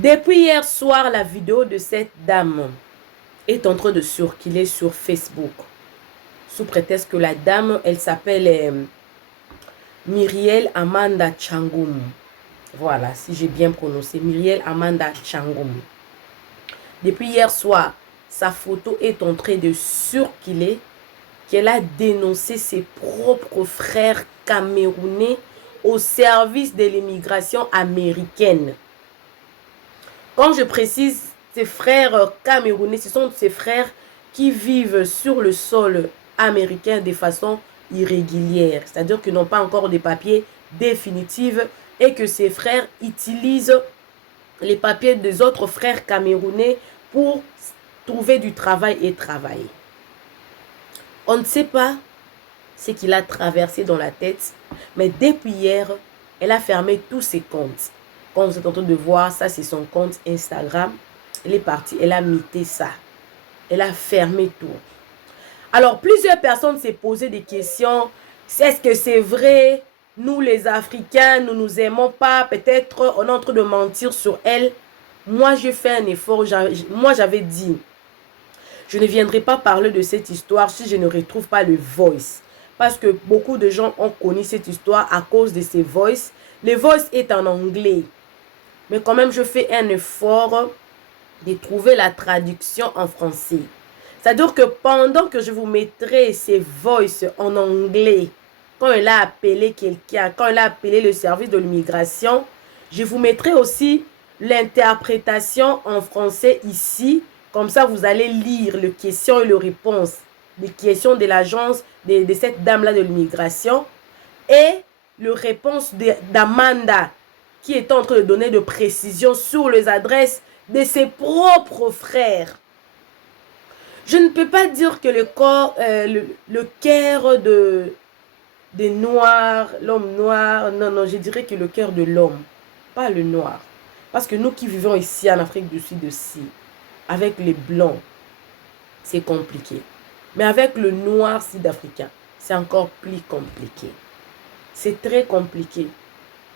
Depuis hier soir, la vidéo de cette dame est en train de circuler sur Facebook. Sous prétexte que la dame, elle s'appelle Myriel Amanda Tchangum. Voilà, si j'ai bien prononcé, Myriel Amanda Tchangum. Depuis hier soir, sa photo est en train de circuler qu'elle a dénoncé ses propres frères camerounais au service de l'immigration américaine. Quand je précise ses frères camerounais, ce sont ses frères qui vivent sur le sol américain de façon irrégulière. C'est-à-dire qu'ils n'ont pas encore des papiers définitifs et que ses frères utilisent les papiers des autres frères camerounais pour trouver du travail et travailler. On ne sait pas ce qu'il a traversé dans la tête, mais depuis hier, elle a fermé tous ses comptes. Quand vous êtes en train de voir, ça c'est son compte Instagram. Elle est partie, elle a mité ça. Elle a fermé tout. Alors, plusieurs personnes s'est posé des questions. Est-ce que c'est vrai? Nous, les Africains, nous nous aimons pas. Peut-être on est en train de mentir sur elle. Moi, j'ai fait un effort. Moi, j'avais dit, je ne viendrai pas parler de cette histoire si je ne retrouve pas le voice. Parce que beaucoup de gens ont connu cette histoire à cause de ces voice. Le voice est en anglais. Mais quand même, je fais un effort de trouver la traduction en français. C'est-à-dire que pendant que je vous mettrai ces voice en anglais, quand elle a appelé quelqu'un, quand elle a appelé le service de l'immigration, je vous mettrai aussi l'interprétation en français ici. Comme ça, vous allez lire les questions et les réponses. Les questions de l'agence de cette dame-là de l'immigration. Et les réponses d'Amanda, qui est en train de donner de précisions sur les adresses de ses propres frères. Je ne peux pas dire que le corps, le cœur des noirs, l'homme noir, non, je dirais que le cœur de l'homme, pas le noir. Parce que nous qui vivons ici en Afrique du Sud aussi, avec les blancs, c'est compliqué. Mais avec le noir sud-africain, c'est encore plus compliqué. C'est très compliqué.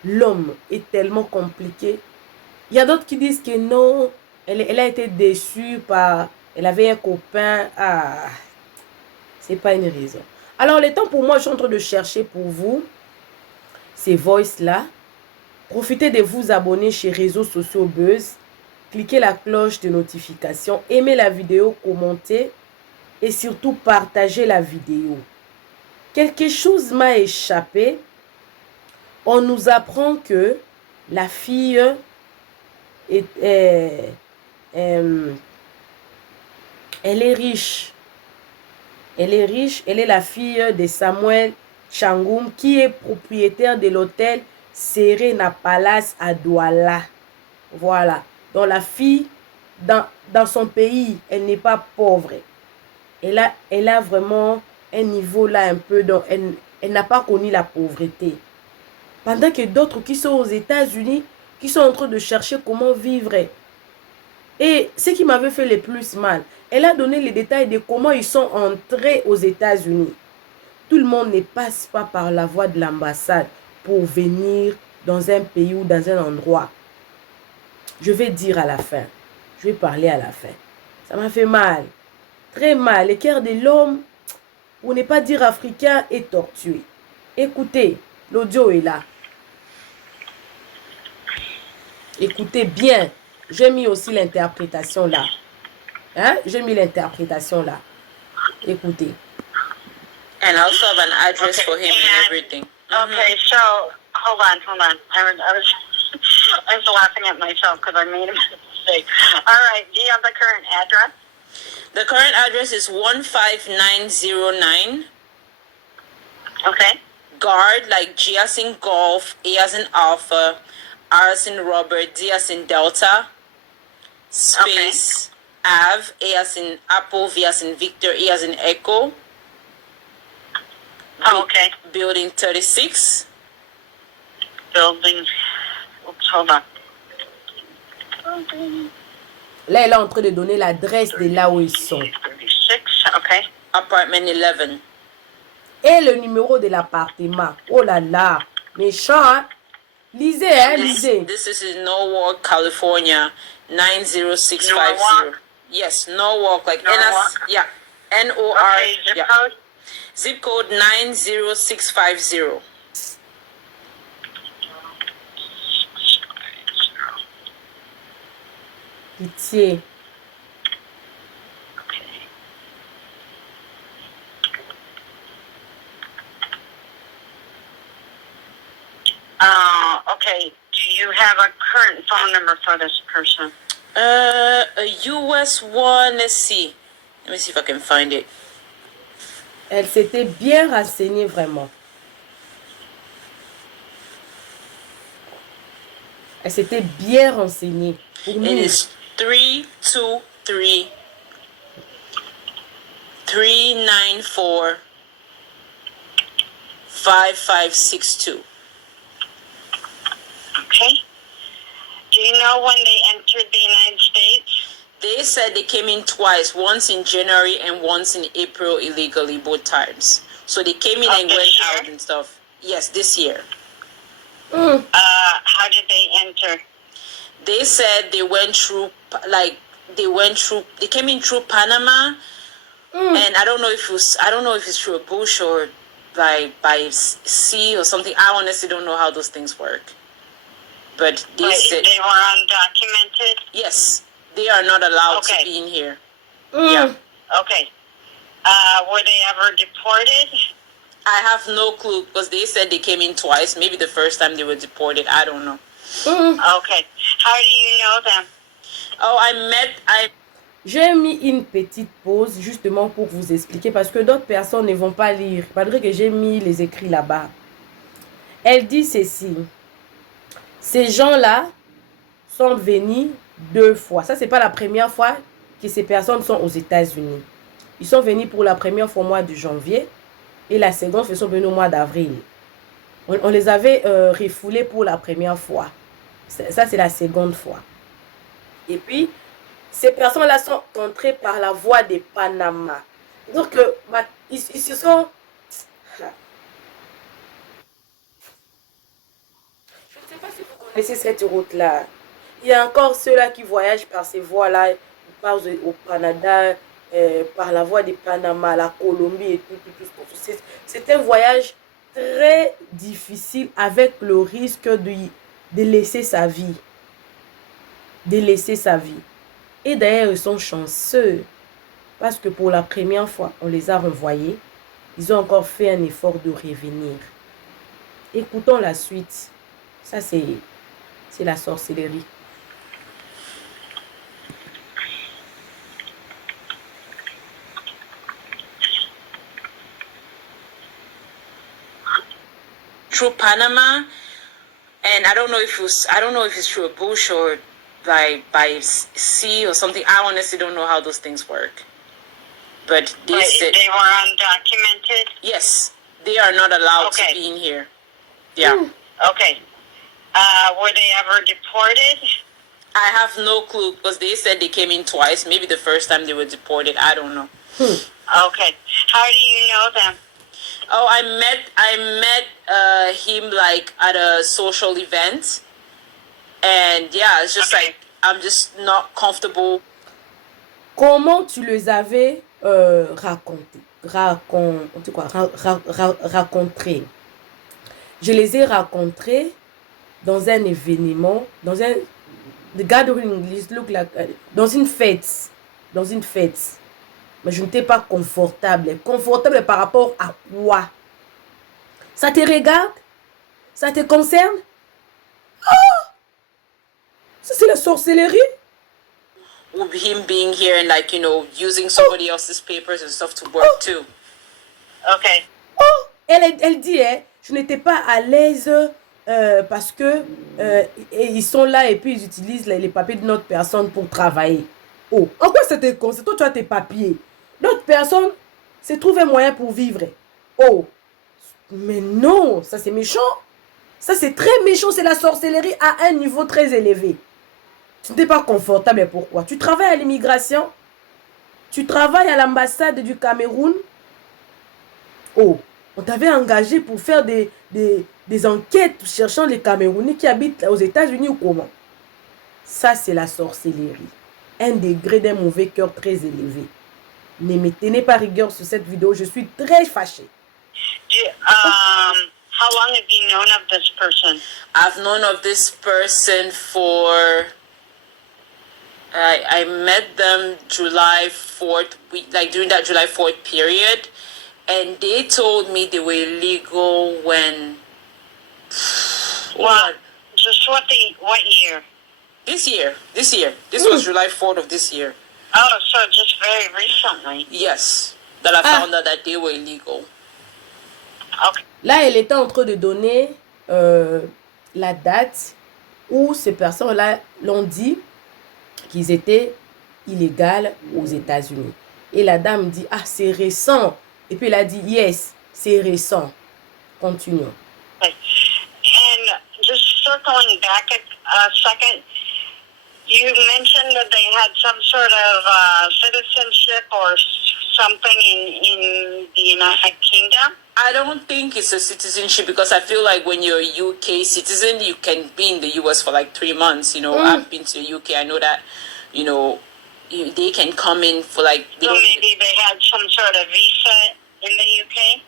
L'homme est tellement compliqué. Il y a d'autres qui disent que non, elle a été déçue par... Elle avait un copain. Ah, c'est pas une raison. Alors, le temps pour moi, je suis en train de chercher pour vous ces voices-là. Profitez de vous abonner chez Réseaux Sociaux Buzz. Cliquez la cloche de notification. Aimez la vidéo, commentez. Et surtout, partagez la vidéo. Quelque chose m'a échappé. On nous apprend que la fille elle est riche. Elle est riche. Elle est la fille de Samuel Tchangum qui est propriétaire de l'hôtel Serena Palace à Douala. Voilà. Donc la fille, dans son pays, elle n'est pas pauvre. Elle a vraiment un niveau là un peu. Donc elle n'a pas connu la pauvreté. Pendant que d'autres qui sont aux États-Unis, qui sont en train de chercher comment vivre. Et ce qui m'avait fait le plus mal, elle a donné les détails de comment ils sont entrés aux États-Unis. Tout le monde ne passe pas par la voie de l'ambassade pour venir dans un pays ou dans un endroit. Je vais dire à la fin. Je vais parler à la fin. Ça m'a fait mal. Très mal. Le cœur de l'homme, pour ne pas dire africain, est tortué. Écoutez, l'audio est là. Écoutez bien. J'ai mis aussi l'interprétation là. Hein? J'ai mis l'interprétation là. Écoutez. And I also have an address for him and everything. Okay, so hold on. I was laughing at myself because I made a mistake. All right, do you have the current address? The current address is 15909. Okay. Guard, like G as in golf, A as in alpha, R as in Robert, D as in Delta, space, Ave, A as in Apple, V as in Victor, E as in Echo. Oh, okay. Building 36. Building. Oops, hold on. Là, elle est en train de donner l'adresse de là où ils sont. 36, okay. Apartment 11. Et le numéro de l'appartement. Oh là là, méchant, hein? Lisez, hein, This, lisez. this is in Norwalk, California, 90650. Norwalk? Yes, Norwalk, like Norwalk? yeah, N-O-R, Okay, zip yeah. code? Zip code 90650. Pitié. Okay. Do you have a current phone number for this person? A US one, let's see. Let me see if I can find it. Elle s'était bien renseignée, vraiment. Elle s'était bien renseignée. Pour It nous. is 323 394 5562. Okay. Do you know when they entered the United States? They said they came in twice, once in January and once in April illegally, both times. So they came in Oh, and this went year? out and stuff. Yes, this year. How did they enter? They said they went through, they came in through Panama, and I don't know if it's through a bush or by sea or something. I honestly don't know how those things work. But they But said they were undocumented? yes, they are not allowed Okay. to be in here. Yeah. Okay. Were they ever deported? I have no clue because they said they came in twice. Maybe the first time they were deported. I don't know. Okay. How do you know them? Oh, J'ai mis une petite pause justement pour vous expliquer parce que d'autres personnes ne vont pas lire. Malgré que j'ai mis les écrits là-bas. Elle dit ceci. Ces gens-là sont venus 2 fois. Ça, c'est pas la première fois que ces personnes sont aux États-Unis. Ils sont venus pour la première fois au mois de janvier et la seconde fois, ils sont venus au mois d'avril. On les avait refoulés pour la première fois. Ça, c'est la seconde fois. Et puis, ces personnes-là sont entrées par la voie de Panama. Donc, ils se sont... Je ne sais pas si vous connaissez cette route-là. Il y a encore ceux-là qui voyagent par ces voies-là, ils partent au Canada, par la voie de Panama, la Colombie et tout. C'est un voyage très difficile avec le risque de laisser sa vie. De laisser sa vie. Et d'ailleurs, ils sont chanceux parce que pour la première fois, on les a renvoyés. Ils ont encore fait un effort de revenir. Écoutons la suite. Ça, c'est la sorcellerie. through Panama, and I don't know if it's through a bush or by sea or something. I honestly don't know how those things work. But they But said they were undocumented? yes, they are not allowed Okay. to be in here. Yeah. Okay. Were they ever deported? I have no clue because they said they came in twice. Maybe the first time they were deported. I don't know. Okay. How do you know them? Oh, I met him like at a social event, and yeah, it's just Okay. like I'm just not comfortable. Comment tu les avais rencontrés? Je les ai rencontrés dans un événement, dans un the gathering, look like, dans une fête. Dans une fête. Mais je n'étais pas confortable. Confortable par rapport à quoi? Ça te regarde? Ça te concerne? Oh! Ça, c'est la sorcellerie? With him being here and like using somebody else's papers and stuff to work too. Okay. Oh! Elle dit, je n'étais pas à l'aise parce que ils sont là et puis ils utilisent les papiers de notre personne pour travailler. Oh, en quoi c'était con? C'est toi, tu as tes papiers. Notre personne se trouve un moyen pour vivre. Oh, mais non, ça c'est méchant. Ça c'est très méchant, c'est la sorcellerie à un niveau très élevé. Tu n'es pas confortable, pourquoi? Tu travailles à l'immigration? Tu travailles à l'ambassade du Cameroun? Oh, On t'avait engagé pour faire des enquêtes cherchant les Camerounais qui habitent aux États-Unis ou comment? Ça, c'est la sorcellerie. Un degré d'un mauvais cœur très élevé. Ne me tenez pas rigueur sur cette vidéo. Je suis très fâchée. How long have you known of this person? I've known of this person for. I met them July 4th week, like during that July 4th period, and they told me they were illegal when. Well, just what year? This year. This was July 4th of this year. Oh, so just very recently. Yes, that I found out that they were illegal. Okay. Là, elle était en train de donner la date où ces personnes-là l'ont dit qu'ils étaient illégaux aux États-Unis. Et la dame dit, ah, c'est récent. Et puis elle a dit, yes, c'est récent. Continuons. Okay. And just circling back a second, you mentioned that they had some sort of citizenship or something in the United Kingdom. I don't think it's a citizenship because I feel like when you're a UK citizen, you can be in the US for like 3 months. You know, I've been to the UK. I know that, you know, they can come in for like. So maybe they had some sort of visa in the UK?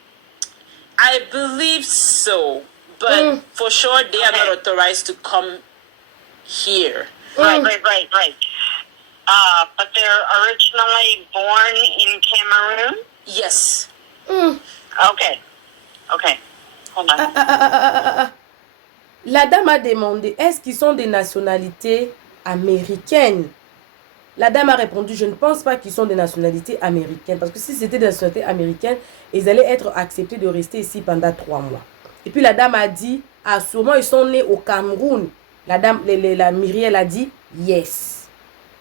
I believe so. But for sure, they are not authorized to come here. Right. But they're originally born in Cameroon? Yes. Okay. Hold on. La dame a demandé, est-ce qu'ils sont des nationalités américaines? La dame a répondu, je ne pense pas qu'ils sont des nationalités américaines. Parce que si c'était des nationalités américaines, ils allaient être acceptés de rester ici pendant 3 mois. Et puis la dame a dit, ah, sûrement ils sont nés au Cameroun. La dame, la Myriel a dit, yes.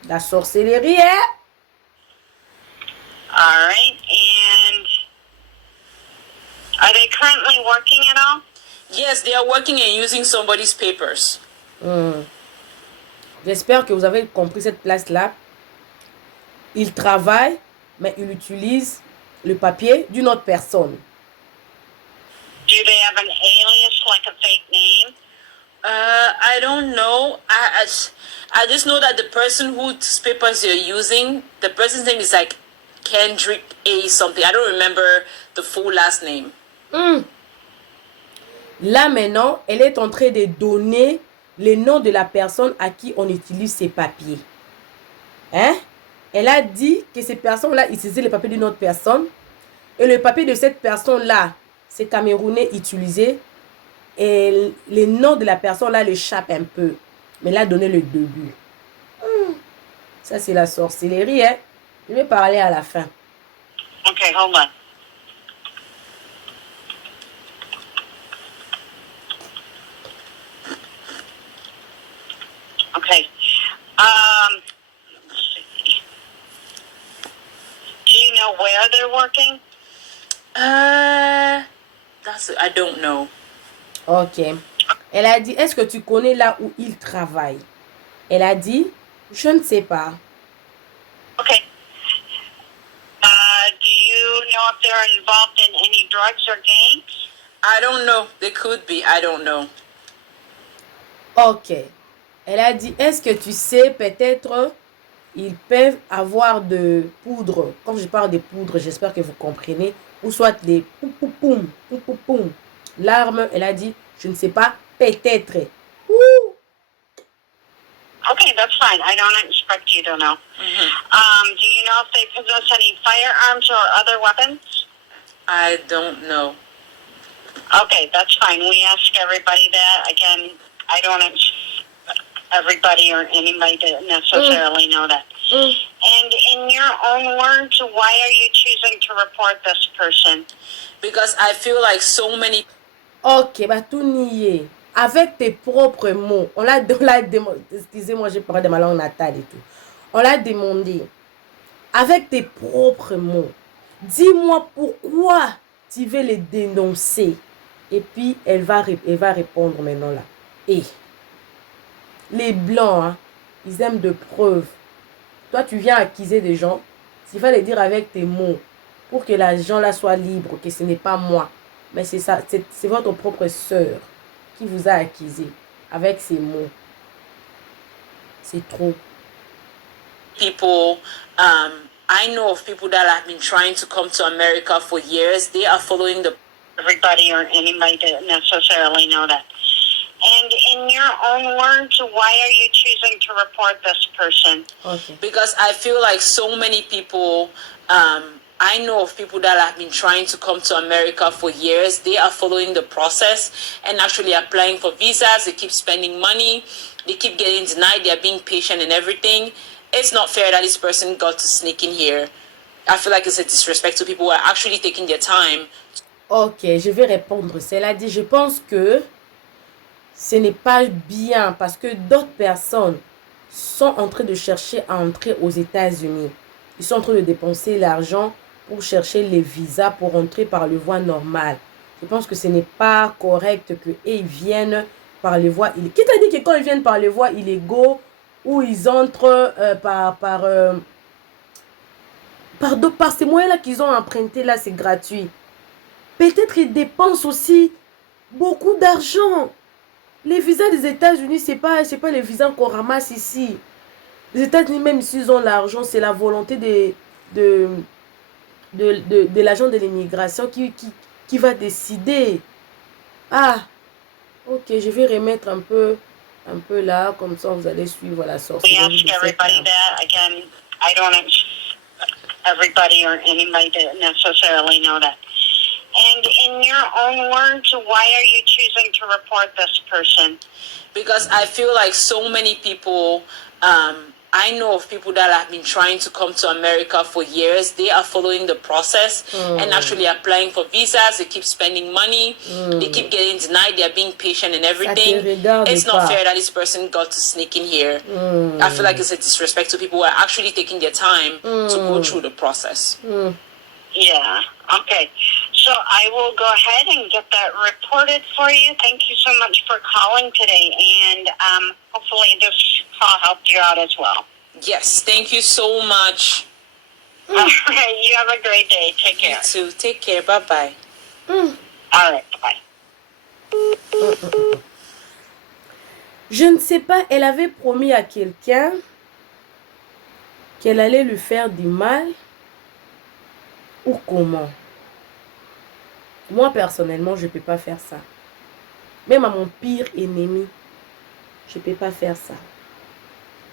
La sorcellerie, hein? All right. And are they currently working at all? Yes, they are working and using somebody's papers. J'espère que vous avez compris cette place-là. Ils travaillent, mais ils utilisent le papier d'une autre personne. Do they have an alias, like a fake name? I don't know. I just know that the person whose papers they're using, the person's name is like Kendrick A something. I don't remember the full last name. Là maintenant, elle est en train de donner le nom de la personne à qui on utilise ces papiers. Hein? Elle a dit que ces personnes-là utilisaient les papiers d'une autre personne. Et le papier de cette personne-là, c'est Camerounais utilisé. Et le nom de la personne-là l'échappe un peu. Mais elle a donné le début. Ça, c'est la sorcellerie, hein? Je vais parler à la fin. Okay, hold on. Okay. Let's see. Do you know where they're working? I don't know. Ok. Elle a dit, est-ce que tu connais là où il travaille? Elle a dit, je ne sais pas. Okay. Do you know if they're involved in any drugs or gangs? I don't know. They could be. I don't know. Ok. Elle a dit, est-ce que tu sais, peut-être, ils peuvent avoir de poudre. Quand je parle de poudre, j'espère que vous comprenez. Ou soit des poum, poum, poum, poum. L'arme, elle a dit, je ne sais pas, peut-être. Okay, that's fine. I don't expect you to know. Do you know if they possess any firearms or other weapons? I don't know. Okay, that's fine. We ask everybody that. Again, I don't expect everybody or anybody to necessarily know that. And in your own words, why are you choosing to report this person? Because I feel like so many. Ok, bah tout nier. Avec tes propres mots. On l'a demandé. Excusez-moi, j'ai parlé de ma langue natale et tout. On l'a demandé. Avec tes propres mots. Dis-moi pourquoi tu veux les dénoncer. Et puis, elle va répondre maintenant là. Et les blancs, hein, ils aiment de preuves. Toi, tu viens accuser des gens. Il va les dire avec tes mots. Pour que les gens là soient libres. Que ce n'est pas moi. Mais c'est ça, c'est votre propre sœur qui vous a accusé avec ces mots. C'est trop. People, I know of people that have been trying to come to America for years. They are following the everybody or anybody to necessarily know that. And in your own words, why are you choosing to report this person? Okay. Because I feel like so many people, I know of people that have been trying to come to America for years. They are following the process and actually applying for visas. They keep spending money. They keep getting denied. They're being patient and everything. It's not fair that this person got to sneak in here. I feel like it's a disrespect to people who are actually taking their time. Ok, je vais répondre. Cela dit, je pense que ce n'est pas bien parce que d'autres personnes sont en train de chercher à entrer aux États-Unis. Ils sont en train de dépenser l'argent pour chercher les visas pour entrer par le voie normale. Je pense que ce n'est pas correct qu'ils viennent par les voies illégales. Qui t'a dit que quand ils viennent par les voies illégaux ou ils entrent par ces moyens-là qu'ils ont empruntés, là, c'est gratuit. Peut-être ils dépensent aussi beaucoup d'argent. Les visas des États-Unis, c'est pas les visas qu'on ramasse ici. Les États-Unis, même s'ils ont l'argent, c'est la volonté de l'agent de l'immigration qui va décider. Ah, ok, je vais remettre un peu là, comme ça vous allez suivre la sortie. We ask everybody that. Again, I don't everybody or anybody to necessarily know that. And in your own words, why are you choosing to report this person? Because I feel like so many people, I know of people that have been trying to come to America for years. They are following the process and actually applying for visas. They keep spending money. They keep getting denied. They're being patient and everything. It's not fair that this person got to sneak in here. I feel like it's a disrespect to people who are actually taking their time to go through the process. Yeah. Okay. So I will go ahead and get that reported for you. Thank you so much for calling today, and hopefully this call helped you out as well. Yes, thank you so much. All right. You have a great day. Take care. You too. Take care. Bye-bye. All right. Bye. Je ne sais pas, elle avait promis à quelqu'un qu'elle allait lui faire du mal ou comment. Moi, personnellement, je ne peux pas faire ça. Même à mon pire ennemi, je ne peux pas faire ça.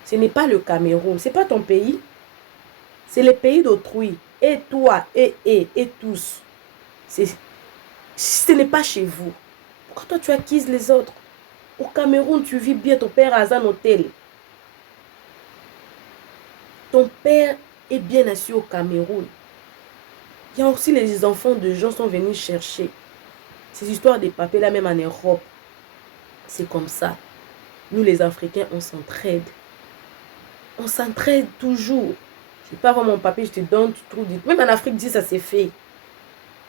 Ce n'est pas le Cameroun, ce n'est pas ton pays. C'est le pays d'autrui. Et toi, et tous. Ce n'est pas chez vous. Pourquoi toi, tu acquises les autres? Au Cameroun, tu vis bien, ton père a un hôtel. Ton père est bien assis au Cameroun. Il y a aussi les enfants de gens qui sont venus chercher. Ces histoires de papiers là, même en Europe, c'est comme ça. Nous les Africains, on s'entraide. On s'entraide toujours. Je ne peux pas avoir mon papier, je te donne, tu trouves. Même en Afrique, dit ça c'est fait.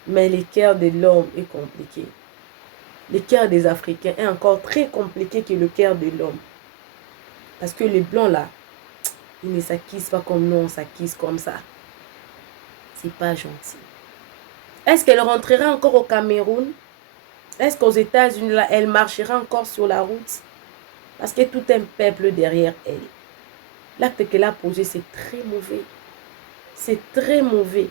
Mais le cœur de l'homme est compliqué. Le cœur des Africains est encore très compliqué que le cœur de l'homme. Parce que les blancs là, ils ne s'acquisent pas comme nous, on s'acquise comme ça. C'est pas gentil. Est-ce qu'elle rentrera encore au Cameroun? Est-ce qu'aux États-Unis, là, elle marchera encore sur la route? Parce qu'il y a tout un peuple derrière elle. L'acte qu'elle a posé, c'est très mauvais. C'est très mauvais.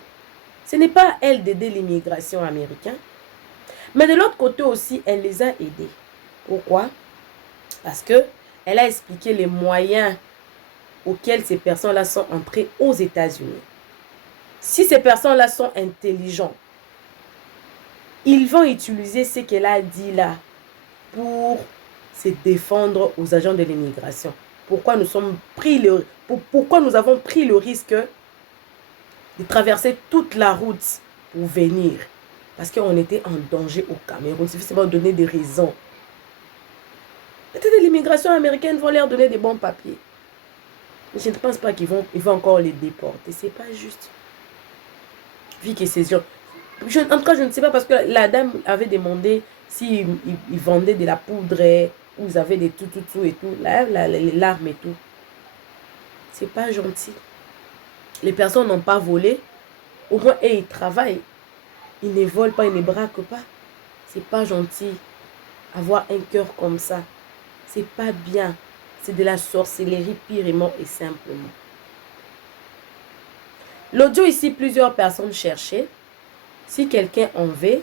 Ce n'est pas elle d'aider l'immigration américaine. Mais de l'autre côté aussi, elle les a aidés. Pourquoi? Parce qu'elle a expliqué les moyens auxquels ces personnes-là sont entrées aux États-Unis. Si ces personnes-là sont intelligentes, ils vont utiliser ce qu'elle a dit là pour se défendre aux agents de l'immigration. Pourquoi nous avons pris le risque de traverser toute la route pour venir? Parce qu'on était en danger au Cameroun. Il suffit de donner des raisons. Peut-être l'immigration américaine vont leur donner des bons papiers. Mais je ne pense pas qu'ils vont encore les déporter. C'est pas juste. Vu que ces gens... En tout cas, je ne sais pas parce que la dame avait demandé s'ils vendaient de la poudre ou ils avaient des tout et tout. Les larmes et tout. C'est pas gentil. Les personnes n'ont pas volé. Au moins, ils travaillent. Ils ne volent pas, ils ne braquent pas. C'est pas gentil. Avoir un cœur comme ça. C'est pas bien. C'est de la sorcellerie purement et simplement. L'audio ici, plusieurs personnes cherchaient. Si quelqu'un en veut,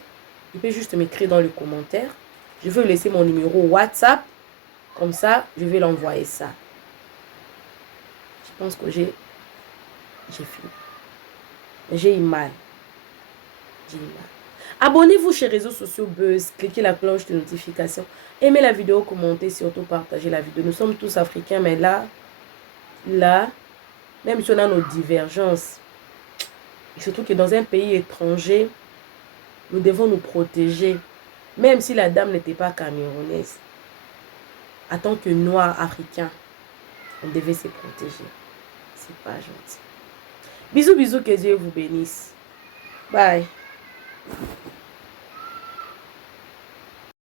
il peut juste m'écrire dans le commentaire. Je vais laisser mon numéro WhatsApp. Comme ça, je vais l'envoyer ça. Je pense que j'ai fini. J'ai eu mal. Abonnez-vous chez Réseaux sociaux Buzz. Cliquez la cloche de notification. Aimez la vidéo, commentez, surtout partagez la vidéo. Nous sommes tous africains, mais là, même si on a nos divergences, et surtout que dans un pays étranger, nous devons nous protéger. Même si la dame n'était pas camerounaise. En tant que noir africain, on devait se protéger. C'est pas gentil. Bisous, bisous, que Dieu vous bénisse. Bye.